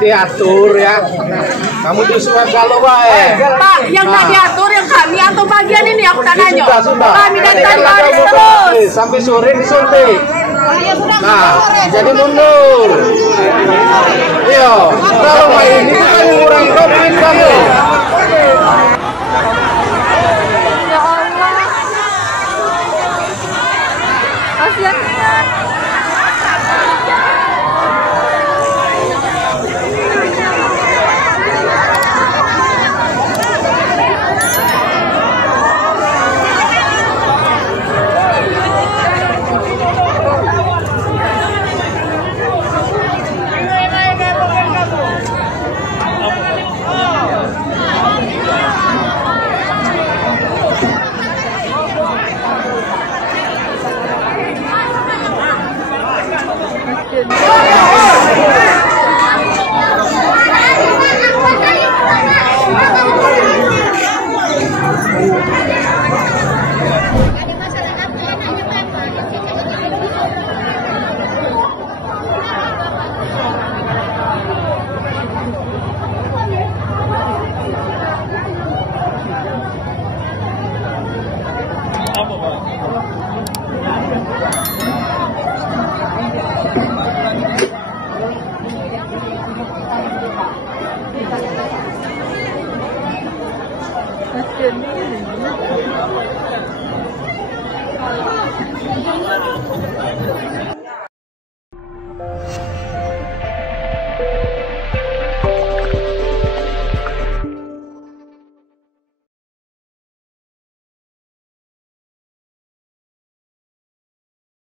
diatur ya. Kamu disuai kalau baik. Pak, yang nggak diatur yang kami atau bagian ini aku tak nanya. Sudah. Kami dari tadi baris terus. Sampai sore disuntik. Nah, jadi mundur. Iya, kalau ini kan mengurangi COVID kamu. Ya Allah. Kasihan. Kasihan.